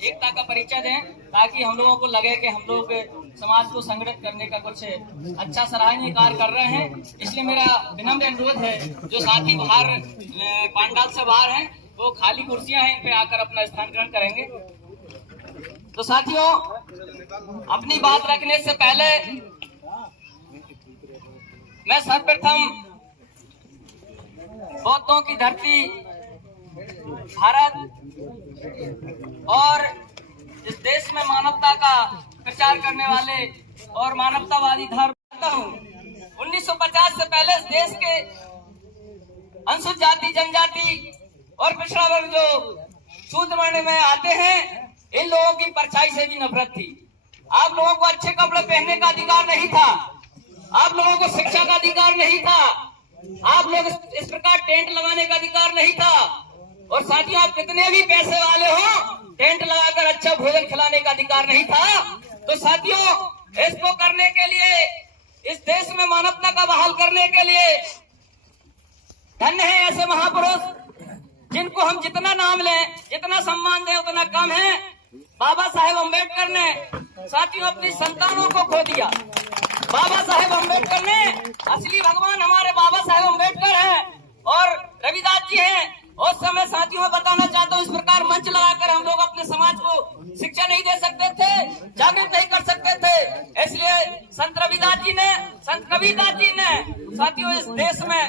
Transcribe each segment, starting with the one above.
एकता का परिचय दें, ताकि हम लोगों को लगे कि हम लोग समाज को संगठित करने का कुछ अच्छा सराहनीय कार्य कर रहे हैं। इसलिए मेरा विनम्र अनुरोध है, जो साथी बाहर पांडाल से बाहर हैं, वो खाली कुर्सियां हैं, इन पे आकर अपना स्थान ग्रहण करेंगे। तो साथियों, अपनी बात रखने से पहले मैं सर्वप्रथम बौद्धों की धरती भारत और इस देश में मानवता का प्रचार करने वाले और मानवतावादी धर्म करता हूँ। 1950 से पहले इस देश के अनुसूचित जाति, जनजाति और पिछड़ा वर्ग जो शूद्र वर्ण में आते हैं, इन लोगों की परछाई से भी नफरत थी। आप लोगों को अच्छे कपड़े पहनने का अधिकार नहीं था, आप लोगों को शिक्षा का अधिकार नहीं था, आप लोग इस प्रकार टेंट लगाने का अधिकार नहीं था। और साथियों, आप कितने भी पैसे वाले हो, टेंट लगाकर अच्छा भोजन खिलाने का अधिकार नहीं था। तो साथियों, इसको करने के लिए, इस देश में मानवता का बहाल करने के लिए धन्य है ऐसे महापुरुष, जिनको हम जितना नाम लें, जितना सम्मान दें, उतना कम है। बाबा साहेब अम्बेडकर ने साथियों अपनी संतानों को खो दिया। बाबा साहेब अम्बेडकर ने, असली भगवान हमारे बाबा साहेब अम्बेडकर हैं और रविदास जी हैं। उस समय साथियों में बताना चाहता हूँ, इस प्रकार मंच लगाकर हम लोग अपने समाज को शिक्षा नहीं दे सकते थे, जागृत नहीं कर सकते थे। इसलिए संत रविदास जी ने, संत कबीरदास जी ने साथियों इस देश में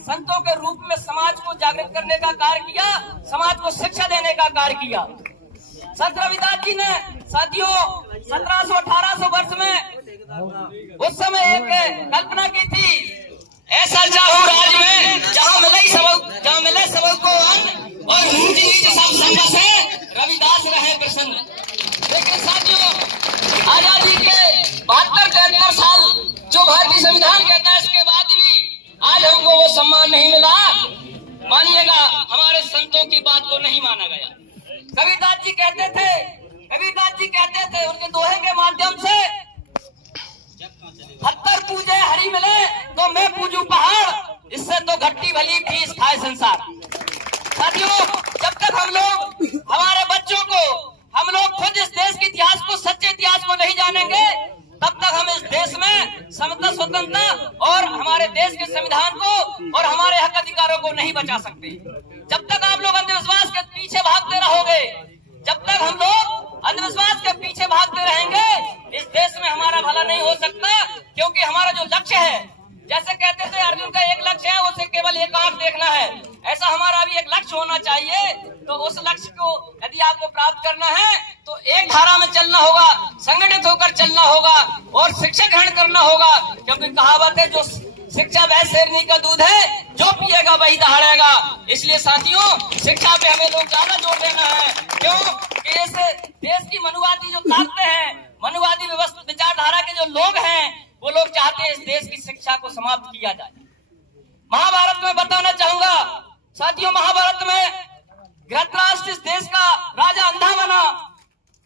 संतों के रूप में समाज को जागृत करने का कार्य किया, समाज को शिक्षा देने का कार्य किया। संत रविदास जी ने साथियों 1700-1800 वर्ष में उस समय एक कल्पना की थी, ऐसा चाहूं राज में जहाँ मिले सबों को अन्न और ऊंच नीच सब संग से रविदास रहे प्रसन्न। लेकिन साथियों, आजादी के 72-73 साल जो भारतीय संविधान कहता है, इसके बाद भी आज हमको वो सम्मान नहीं मिला। मानिएगा, हमारे संतों की बात को नहीं माना गया। कबीरदास जी कहते थे उनके दोहे के माध्यम से, हत्तर पूजे हरि मिले तो मैं पूजू पहाड़, इससे तो घट्टी भली फीस खाए संसार। साथियों, जब तक हम लोग हमारे बच्चों को, हम लोग खुद इस देश के इतिहास को, सच्चे इतिहास को नहीं जानेंगे, तब तक हम इस देश में समता, स्वतंत्रता और हमारे देश के संविधान को और हमारे हक अधिकारों को नहीं बचा सकते। जब तक आप लोग अंधविश्वास के पीछे भागते रहोगे, जब तक हम लोग अंधविश्वास के पीछे भागते रहेंगे, इस देश में हमारा भला नहीं हो सकता। क्योंकि हमारा जो लक्ष्य है, जैसे कहते थे अर्जुन का एक लक्ष्य है, उसे केवल एक आंख देखना है, ऐसा हमारा भी एक लक्ष्य होना चाहिए। तो उस लक्ष्य को यदि आपको प्राप्त करना है तो एक धारा में चलना होगा, संगठित होकर चलना होगा और शिक्षा ग्रहण करना होगा। क्योंकि कहावत है, जो शिक्षा वह शेरनी का दूध है, जो पिएगा वही दहाड़ेगा। इसलिए साथियों, शिक्षा पे हमें लोग ज्यादा जोर देना है। क्यों कि इस देश की मनुवादी जो ताकतें हैं, मनुवादी व्यवस्था विचारधारा के जो लोग हैं, वो लोग चाहते हैं इस देश की शिक्षा को समाप्त किया जाए। महाभारत में बताना चाहूंगा साथियों, महाभारत में धृतराष्ट्र इस देश का राजा अंधा बना।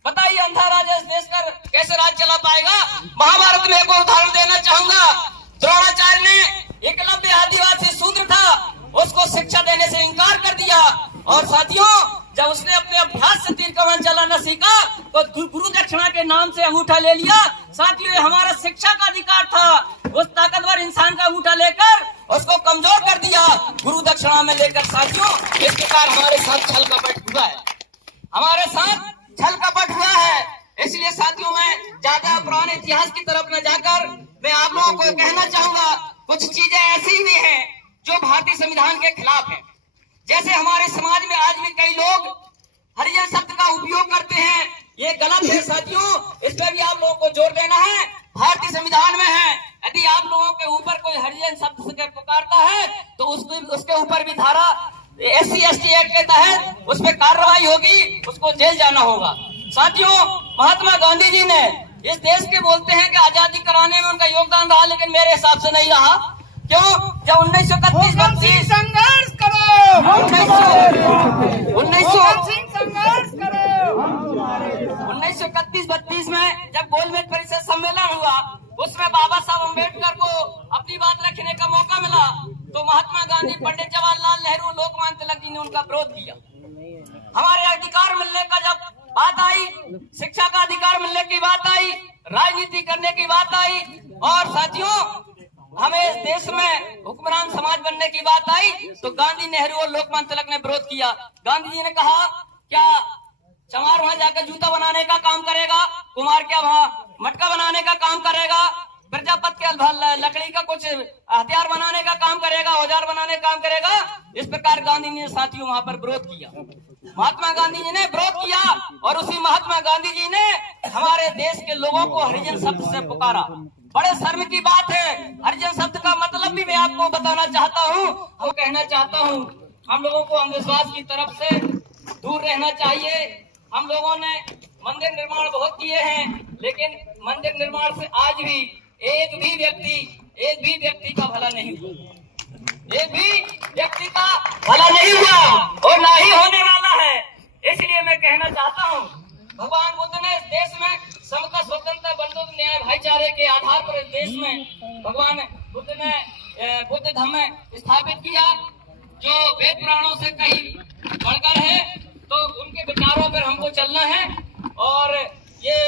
बताइए, अंधा राजा इस देश का कैसे राज चला पाएगा? महाभारत में एक और उदाहरण देना चाहूंगा। द्रोणाचार्य ने, एकलव्य आदिवासी शूद्र था, उसको शिक्षा देने से इनकार कर दिया। और साथियों, जब उसने अपने अभ्यास से तीर कमान चलाना सीखा तो गुरु दक्षिणा के नाम से अंगूठा ले लिया। साथियों, ये हमारा शिक्षा का अधिकार था। उस ताकतवर इंसान का अंगूठा लेकर उसको कमजोर कर दिया गुरु दक्षिणा में लेकर। साथियों, इस प्रकार हमारे साथ छल कपट हुआ है, हमारे साथ छल कपट हुआ है। इसलिए साथियों, मैं ज्यादा पुराने इतिहास की तरफ न जाकर मैं आप लोगों को कहना चाहूंगा, कुछ चीजें ऐसी भी हैं जो भारतीय संविधान के खिलाफ है। जैसे हमारे समाज में आज भी कई लोग हरिजन शब्द का उपयोग करते हैं, ये गलत है साथियों। इस पर भी आप लोगों को जोर देना है। भारतीय संविधान में है, यदि आप लोगों के ऊपर कोई हरिजन शब्द से पुकारता है तो उसके ऊपर भी धारा SC/ST एक्ट के तहत उस पर कार्रवाई होगी, उसको जेल जाना होगा। साथियों, महात्मा गांधी जी ने इस देश के बोलते हैं कि आजादी कराने में उनका योगदान रहा, लेकिन मेरे हिसाब से नहीं रहा। क्यों? जब 1931-32 संघर्ष करो, 1931-32 में जब गोलमेज परिषद सम्मेलन हुआ, उसमें बाबा साहब अम्बेडकर को अपनी बात रखने का मौका मिला, तो महात्मा गांधी, पंडित जवाहरलाल नेहरू, लोकमान्य तिलक जी ने उनका विरोध किया। हमारे अधिकार मिलने का जब बात आई, शिक्षा का अधिकार मिलने की बात आई, राजनीति करने की बात आई, और साथियों हमें इस देश में हुक्मरान समाज बनने की बात आई तो गांधी, नेहरू और लोकमान्य तिलक ने विरोध किया। गांधी जी ने कहा क्या चमार वहां जाकर जूता बनाने का काम करेगा, कुमार क्या वहां मटका बनाने का काम करेगा, प्रजापति के लकड़ी का कुछ हथियार बनाने का काम करेगा, औजार बनाने का काम करेगा। इस प्रकार गांधी जी ने साथियों वहां पर विरोध किया, महात्मा गांधी जी ने विरोध किया, और उसी महात्मा गांधी जी ने हमारे देश के लोगों को हरिजन शब्द से पुकारा। बड़े शर्म की बात है, हरिजन शब्द का मतलब भी मैं आपको बताना चाहता हूँ, हम कहना चाहता हूँ, हम लोगों को अंधविश्वास की तरफ से दूर रहना चाहिए। हम लोगों ने मंदिर निर्माण बहुत किए हैं, लेकिन मंदिर निर्माण से आज भी एक भी व्यक्ति का भला नहीं हुआ, एक भी व्यक्ति का भला नहीं हुआ और ना ही होने वाला है। इसलिए मैं कहना चाहता हूँ, भगवान बुद्ध ने इस देश में समता, स्वतंत्रता, बंधुत्व, न्याय, भाईचारे के आधार पर इस देश में भगवान बुद्ध ने बुद्ध धर्म स्थापित किया, जो वेद पुराणों से कहीं बढ़कर है। तो उनके विचारों पर हमको चलना है। और ये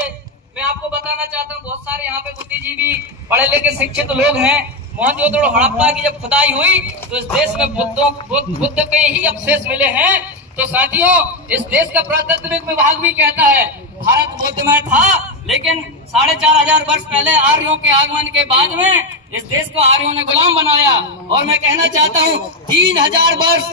मैं आपको बताना चाहता हूँ, बहुत सारे यहाँ पे बुद्धिजीवी, पढ़े लिखे शिक्षित लोग हैं। मोहनजोदड़ो हड़प्पा की जब खुदाई हुई तो इस देश में बुद्ध के ही अवशेष मिले हैं। तो साथियों, इस देश का पुरातत्व विभाग भी कहता है भारत बुद्धमय था, लेकिन 4500 वर्ष पहले आर्यों के आगमन के बाद में इस देश को आर्यों ने गुलाम बनाया। और मैं कहना चाहता हूँ 3000 वर्ष,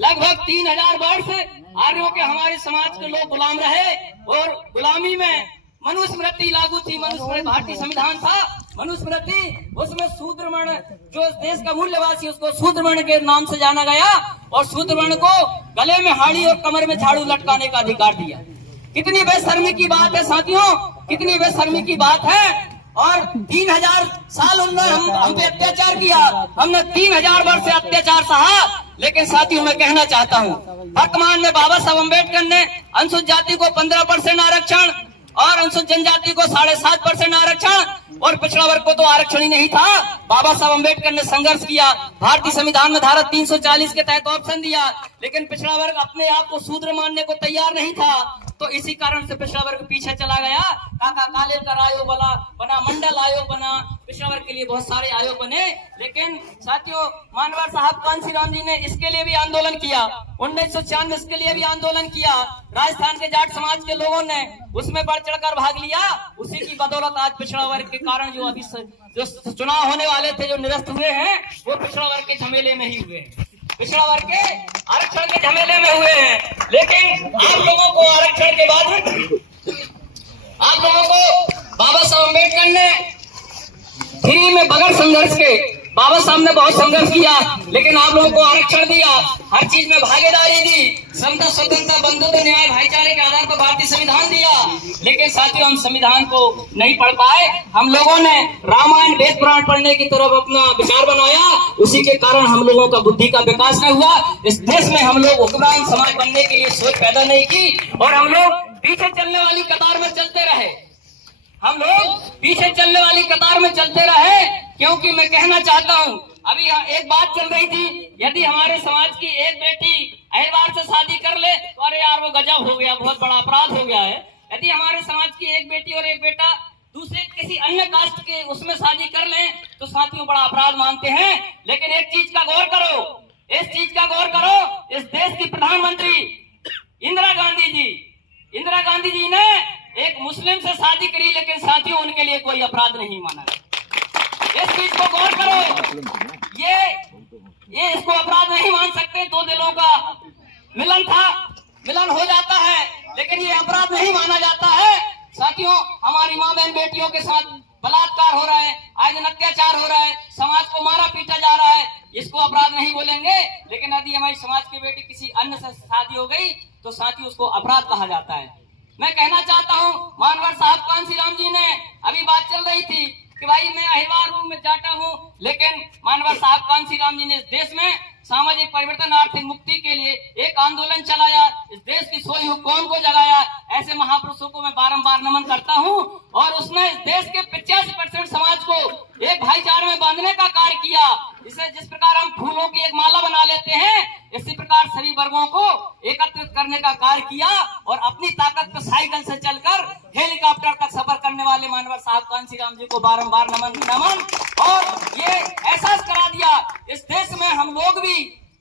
लगभग 3000 वर्ष आर्यों के हमारे समाज के लोग गुलाम रहे, और गुलामी में मनुस्मृति लागू थी। मनुस्मृति भारतीय संविधान था, मनुस्मृति, उसमें शूद्रवर्ण जो इस देश का मूल्यवासी, उसको शूद्रवर्ण के नाम से जाना गया, और शूद्रवर्ण को गले में हाड़ी और कमर में झाड़ू लटकाने का अधिकार दिया। कितनी बेशर्मी की बात है साथियों, कितनी बेशर्मी की बात है। और 3000 साल उन्होंने हम पे अत्याचार किया, हमने 3000 वर्ष से अत्याचार सहा। लेकिन साथियों मैं कहना चाहता हूँ, वर्तमान में बाबा साहब अम्बेडकर ने अनुसूचित जाति को 15% आरक्षण और अनुसूचित जनजाति को 7.5% आरक्षण, और पिछड़ा वर्ग को तो आरक्षण ही नहीं था। बाबा साहब अम्बेडकर ने संघर्ष किया, भारतीय संविधान में धारा 340 के तहत ऑप्शन दिया, लेकिन पिछड़ा वर्ग अपने आप को शूद्र मानने को तैयार नहीं था। तो इसी कारण से पिछड़ा वर्ग पीछे चला गया। काका कालेलकर आयोग बना, मंडल आयोग बना, पिछड़ा वर्ग के लिए बहुत सारे आयोग बने। लेकिन साथियों, मानवर साहब कांसीराम जी ने इसके लिए भी आंदोलन किया, 1996 इसके लिए भी आंदोलन किया। राजस्थान के जाट समाज के लोगों ने उसमें बढ़ चढ़कर भाग लिया। उसी की बदौलत आज पिछड़ा वर्ग के कारण जो अभी जो चुनाव होने वाले थे, जो निरस्त हुए हैं, वो पिछड़ा वर्ग के झमेले में ही हुए हैं, पिछड़ा वर्ग के आरक्षण के झमेले में हुए हैं। लेकिन आप लोगों को आरक्षण के बाद आप लोगों को बाबा साहब अम्बेडकर ने फ्री में बगैर संघर्ष के, बाबा साहब ने बहुत संघर्ष किया, लेकिन आप लोगों को आरक्षण दिया, हर चीज में भागीदारी दी, समता, स्वतंत्रता, बंधुत्व, न्याय, भाईचारे के आधार पर भारतीय संविधान दिया। लेकिन साथियों, हम संविधान को नहीं पढ़ पाए। हम लोगों ने रामायण, वेद पुराण पढ़ने की तरफ अपना विचार बनाया, उसी के कारण हम लोगों का बुद्धि का विकास नहीं हुआ। इस देश में हम लोग हुक्मरान समाज बनने के लिए सोच पैदा नहीं की, और हम लोग पीछे चलने वाली कतार में चलते रहे। हम लोग पीछे चलने वाली कतार में चलते रहे, क्योंकि मैं कहना चाहता हूँ, अभी एक बात चल रही थी, यदि हमारे समाज की एक बेटी अहिरवार से शादी कर ले तो अरे यार वो गजब हो गया, बहुत बड़ा अपराध हो गया है। यदि हमारे समाज की एक बेटी और एक बेटा दूसरे किसी अन्य कास्ट के उसमें शादी कर लें तो साथियों बड़ा अपराध मानते हैं। लेकिन एक चीज का गौर करो, इस चीज का गौर करो, इस देश की प्रधानमंत्री इंदिरा गांधी जी ने एक मुस्लिम से शादी करी, लेकिन साथियों उनके लिए कोई अपराध नहीं माना। इस चीज को गौर करो, ये इसको अपराध नहीं मान सकते। दो दिलों का मिलन था, मिलन हो जाता है, लेकिन ये अपराध नहीं माना जाता है। साथियों, हमारी माँ बहन बेटियों के साथ बलात्कार हो रहा है, आज अत्याचार हो रहा है, समाज को मारा पीटा जा रहा है, इसको अपराध नहीं बोलेंगे। लेकिन यदि हमारी समाज की बेटी किसी अन्य से शादी हो गई तो साथियों उसको अपराध कहा जाता है। मैं कहना चाहता हूँ, मानवर साहब कांसीराम जी ने अभी बात चल रही थी कि भाई मैं अहिरवार हूँ, मैं जाटा हूँ, लेकिन मानवर साहब कांसीराम जी ने इस देश में सामाजिक परिवर्तन, आर्थिक मुक्ति के लिए एक आंदोलन चलाया, इस देश की सोई हुई कौम को जगाया। ऐसे महापुरुषों को मैं बारंबार नमन करता हूँ। और उसने इस देश के 85% समाज को एक भाईचारे में बांधने का कार्य किया। इसे जिस प्रकार हम फूलों की एक माला बना लेते हैं, इसी प्रकार सभी वर्गों को एकत्रित करने करने का कार्य किया और अपनी ताकत पर साइकिल से चलकर हेलीकॉप्टर तक सफर करने वाले मानवर साहब कांशीराम जी को बारंबार नमन और ये एहसास करा दिया इस देश में हम लोग भी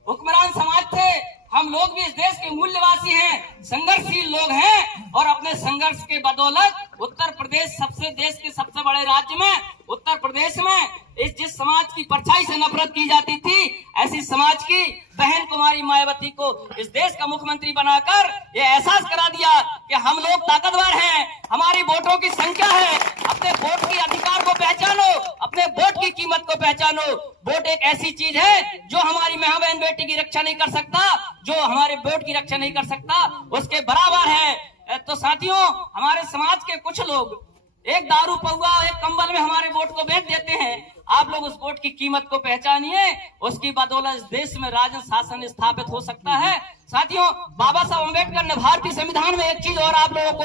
हुक्मरान समाज थे, हम लोग भी इस देश के मूल्यवासी हैं, संघर्षशील लोग हैं और अपने संघर्ष के बदौलत उत्तर प्रदेश देश के सबसे बड़े राज्य में उत्तर प्रदेश में जिस समाज की परछाई से नफरत की जाती थी ऐसी समाज की बहन कुमारी मायावती को इस देश का मुख्यमंत्री बनाकर ये एहसास करा दिया कि हम लोग ताकतवर हैं, हमारी वोटों की संख्या है, अपने वोट के अधिकार को पहचानो, अपने वोट की कीमत को पहचानो। वोट एक ऐसी चीज है जो हमारी माँ बहन बेटी की रक्षा नहीं कर सकता, जो हमारे वोट की रक्षा नहीं कर सकता उसके बराबर है। तो साथियों, हमारे समाज के कुछ लोग एक दारू पौआ एक कंबल में हमारे वोट को बेच देते हैं। आप लोग उस वोट की कीमत को पहचानिए, उसकी बदौलत इस देश में राजन शासन स्थापित हो सकता है। साथियों, बाबा साहब अम्बेडकर ने भारतीय संविधान में एक चीज और आप लोगों को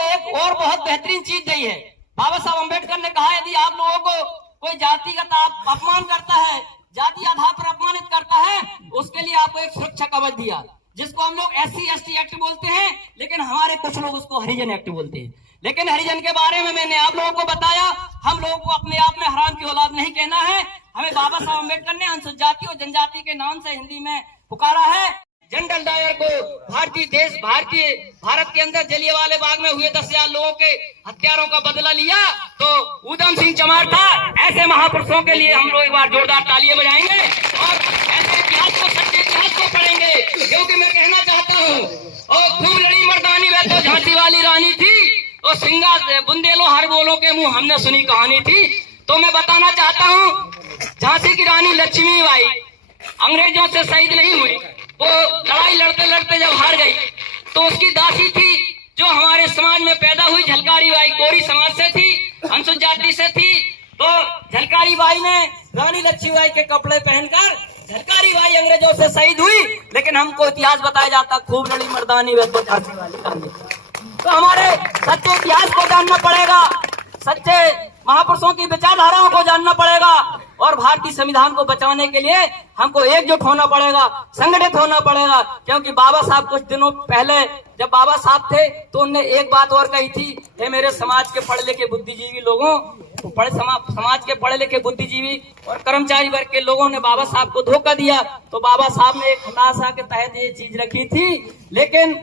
एक और बहुत बेहतरीन चीज दी है। बाबा साहब अम्बेडकर ने कहा यदि आप लोगों को कोई जातिगत अपमान करता है, जाति आधार पर अपमानित करता है, उसके लिए आपको एक सुरक्षा कवच दिया जिसको हम लोग SC/ST एक्ट बोलते हैं, लेकिन हमारे कुछ लोग उसको हरिजन एक्ट बोलते हैं। लेकिन हरिजन के बारे में मैंने आप लोगों को बताया, हम लोगों को अपने आप में हराम की औलाद नहीं कहना है। हमें बाबा साहब अम्बेडकर ने अनुसूचित जाति और जनजाति के नाम से हिंदी में पुकारा है। जनरल डायर को भारत के अंदर जलियांवाला बाग में हुए 10,000 लोगों के हत्यारों का बदला लिया तो ऊधम सिंह चमार था। ऐसे महापुरुषों के लिए हम लोग एक बार जोरदार तालियां बजाएंगे और ऐसे इतिहास को, सच्चे इतिहास को पढ़ेंगे, क्योंकि मैं कहना चाहता हूँ और खूब लड़ी मर्दानी में तो झांसी वाली रानी थी और सिंगा बुंदेलो हर बोलो के मुंह हमने सुनी कहानी थी। तो मैं बताना चाहता हूँ, झांसी की रानी लक्ष्मीबाई अंग्रेजों से शहीद नहीं हुई, वो लड़ाई लड़ते लड़ते जब हार गई तो उसकी दासी थी जो हमारे समाज में पैदा हुई, झलकारी बाई कोरी समाज से थी, अनुसूचित जाति से थी। तो झलकारी बाई ने रानी लक्ष्मीबाई के कपड़े पहनकर झलकारी बाई अंग्रेजों से शहीद हुई, लेकिन हमको इतिहास बताया जाता खूब लड़ी मर्दानी वे तो झांसी वाली रानी। तो हमारे सच्चे इतिहास को जानना पड़ेगा, सच्चे महापुरुषों की विचारधाराओं को जानना पड़ेगा और भारतीय संविधान को बचाने के लिए हमको एकजुट होना पड़ेगा, संगठित होना पड़ेगा। क्योंकि बाबा साहब कुछ दिनों पहले जब बाबा साहब थे तो उनने एक बात और कही थी, हे मेरे समाज के पढ़े लिखे बुद्धिजीवी लोगों, समाज के पढ़े लिखे बुद्धिजीवी और कर्मचारी वर्ग के लोगों ने बाबा साहब को धोखा दिया। तो बाबा साहब ने एक हताशा के तहत ये चीज रखी थी, लेकिन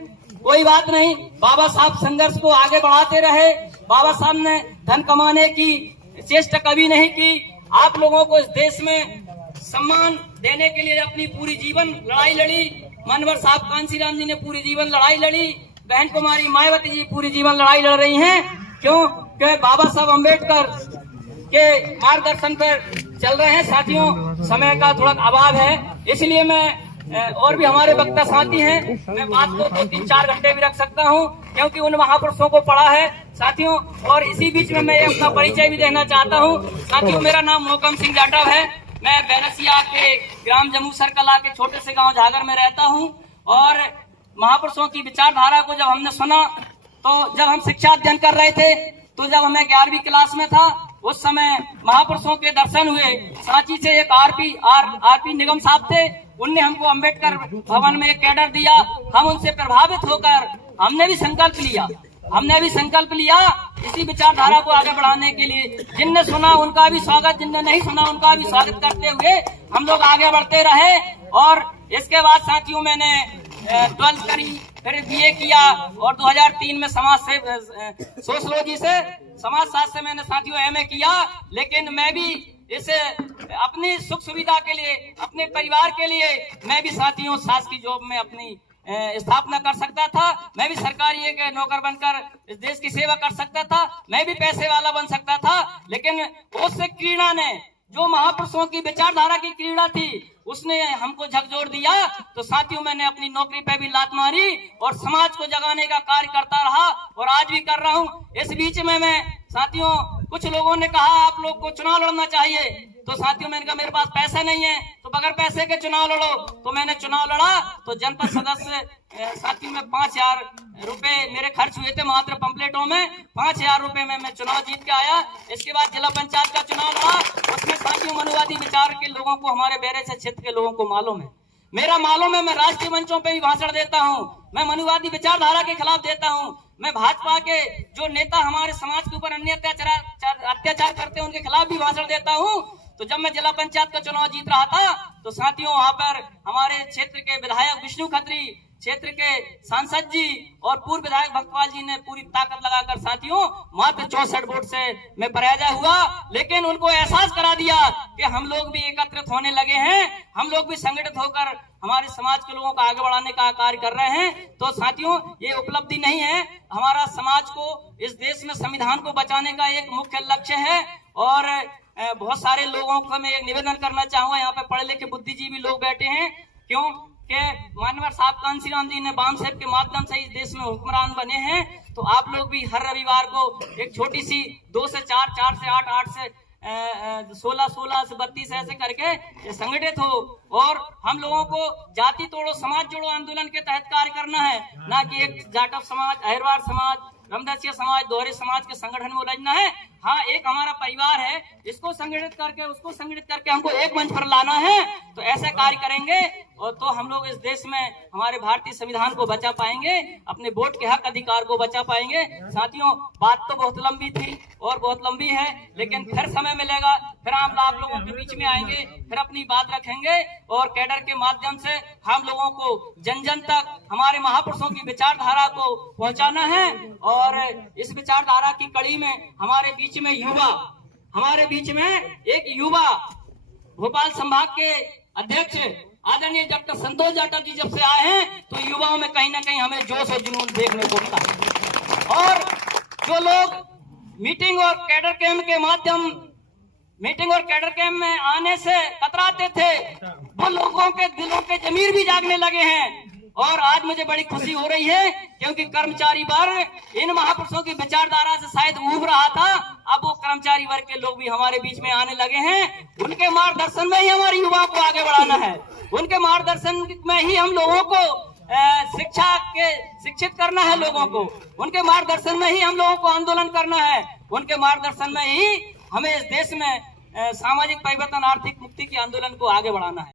कोई बात नहीं, बाबा साहब संघर्ष को आगे बढ़ाते रहे। बाबा साहब ने धन कमाने की चेष्टा कभी नहीं की। आप लोगों को इस देश में सम्मान देने के लिए अपनी पूरी जीवन लड़ाई लड़ी। मानवर साहब कांशीराम जी ने पूरी जीवन लड़ाई लड़ी, बहन कुमारी मायावती जी पूरी जीवन लड़ाई लड़ रही हैं। क्यों? क्योंकि बाबा साहब अम्बेडकर के मार्गदर्शन पर चल रहे हैं। साथियों, समय का थोड़ा अभाव है, इसलिए मैं और भी हमारे वक्ता साथी हैं, मैं बात को 2-3-4 घंटे भी रख सकता हूं, क्योंकि उन महापुरुषों को पढ़ा है साथियों। और इसी बीच में मैं अपना परिचय भी देना चाहता हूं। साथियों, मेरा नाम मोहकम सिंह जाटव है, मैं बैरसिया के ग्राम जमूसर कला के छोटे से गांव झागर में रहता हूं। और महापुरुषों की विचारधारा को जब हमने सुना, तो जब हम शिक्षा अध्ययन कर रहे थे, तो जब हमें 11वीं क्लास में था, उस समय महापुरुषों के दर्शन हुए। सांची से एक आरपी निगम साहब थे, उनने हमको अंबेडकर भवन में एक कैडर दिया। हम उनसे प्रभावित होकर हमने भी संकल्प लिया इसी विचारधारा को आगे बढ़ाने के लिए। जिनने सुना उनका भी स्वागत, जिनने नहीं सुना उनका भी स्वागत करते हुए हम लोग आगे बढ़ते रहे। और इसके बाद साथियों, मैंने 12th करी, फिर BA किया और 2003 में सोशलॉजी से समाजशास्त्र से मैंने साथियों MA किया। लेकिन मैं भी इसे अपनी सुख सुविधा के लिए, अपने परिवार के लिए मैं भी साथियों शासकीय जॉब में अपनी स्थापना कर सकता था, मैं भी सरकारी एक नौकर बनकर इस देश की सेवा कर सकता था, मैं भी पैसे वाला बन सकता था। लेकिन उस क्रीड़ा ने, जो महापुरुषों की विचारधारा की क्रीड़ा थी, उसने हमको झकझोर दिया। तो साथियों, मैंने अपनी नौकरी पे भी लात मारी और समाज को जगाने का कार्य करता रहा और आज भी कर रहा हूँ। इस बीच में मैं साथियों, कुछ लोगों ने कहा आप लोग को चुनाव लड़ना चाहिए, तो साथियों मैंने कहा मेरे पास पैसे नहीं है, तो बगैर पैसे के चुनाव लड़ो। तो मैंने चुनाव लड़ा, तो जनपद सदस्य साथियों में 5,000 रुपए मेरे खर्च हुए थे मात्र पंपलेटों में। 5,000 रुपए में मैं चुनाव जीत के आया। इसके बाद जिला पंचायत का चुनाव लड़ा, उसमें साथियों मनुवादी विचार के लोगों को, हमारे बैरसिया क्षेत्र के लोगों को मालूम है, मेरा मालूम है, मैं राष्ट्रीय मंचों पे भी भाषण देता हूँ, मैं मनुवादी विचारधारा के खिलाफ देता हूँ, मैं भाजपा के जो नेता हमारे समाज के ऊपर अन्य अत्याचार करते हैं उनके खिलाफ भी भाषण देता हूँ। तो जब मैं जिला पंचायत का चुनाव जीत रहा था तो साथियों वहां पर हमारे क्षेत्र के विधायक विष्णु खत्री, क्षेत्र के सांसद जी और पूर्व विधायक भक्तपाल जी ने पूरी ताकत लगाकर साथियों मात्र 64 वोट से मैं पराजय हुआ, लेकिन उनको एहसास करा दिया कि हम लोग भी एकत्रित होने लगे हैं, हम लोग भी संगठित होकर हमारे समाज के लोगों को आगे बढ़ाने का कार्य कर रहे हैं। तो साथियों ये उपलब्धि नहीं है, हमारा समाज को इस देश में संविधान को बचाने का एक मुख्य लक्ष्य है। और बहुत सारे लोगों को मैं एक निवेदन करना चाहूंगा, यहाँ पे पढ़े लिखे बुद्धिजीवी लोग बैठे हैं, क्यों कि माननीय साहब कांशीराम जी ने बाम साहब के माध्यम से इस देश में हुक्मरान बने हैं। तो आप लोग भी हर रविवार को एक छोटी सी 2 से 4, 4 से 8, 8 से 16, 16 से 32 ऐसे करके संगठित हो और हम लोगों को जाति तोड़ो समाज जोड़ो आंदोलन के तहत कार्य करना है, ना कि एक जाटव समाज, अहिरवार समाज, रामदासिया समाज, दोहरे समाज के संगठन में उलझना है। हाँ, एक हमारा परिवार है, इसको संगठित करके उसको संगठित करके हमको एक मंच पर लाना है। तो ऐसे कार्य करेंगे और तो हम लोग इस देश में हमारे भारतीय संविधान को बचा पाएंगे, अपने वोट के हक अधिकार को बचा पाएंगे। साथियों बात तो बहुत लंबी थी और बहुत लंबी है, लेकिन फिर समय मिलेगा, फिर हम आप लोगों के बीच में आएंगे, फिर अपनी बात रखेंगे और कैडर के माध्यम से हम लोगों को जन जन तक हमारे महापुरुषों की विचारधारा को पहुंचाना है। और इस विचारधारा की कड़ी में हमारे बीच में युवा, हमारे बीच में एक युवा भोपाल संभाग के अध्यक्ष आदरणीय डॉक्टर संतोष जाटव जी जब से आए हैं तो युवाओं में कहीं ना कहीं हमें जोश और जुनून देखने को मिला है। और जो लोग मीटिंग और कैडर कैम्प में आने से कतराते थे, वो लोगों के दिलों के जमीर भी जागने लगे हैं। और आज मुझे बड़ी खुशी हो रही है क्योंकि कर्मचारी वर्ग इन महापुरुषों की विचारधारा से शायद ऊब रहा था, अब वो कर्मचारी वर्ग के लोग भी हमारे बीच में आने लगे हैं। उनके मार्गदर्शन में ही हमारे युवाओं को आगे बढ़ाना है, उनके मार्गदर्शन में ही हम लोगों को शिक्षित करना है, लोगों को उनके मार्गदर्शन में ही हम लोगों को आंदोलन करना है, उनके मार्गदर्शन में ही हमें इस देश में सामाजिक परिवर्तन, आर्थिक मुक्ति के आंदोलन को आगे बढ़ाना है।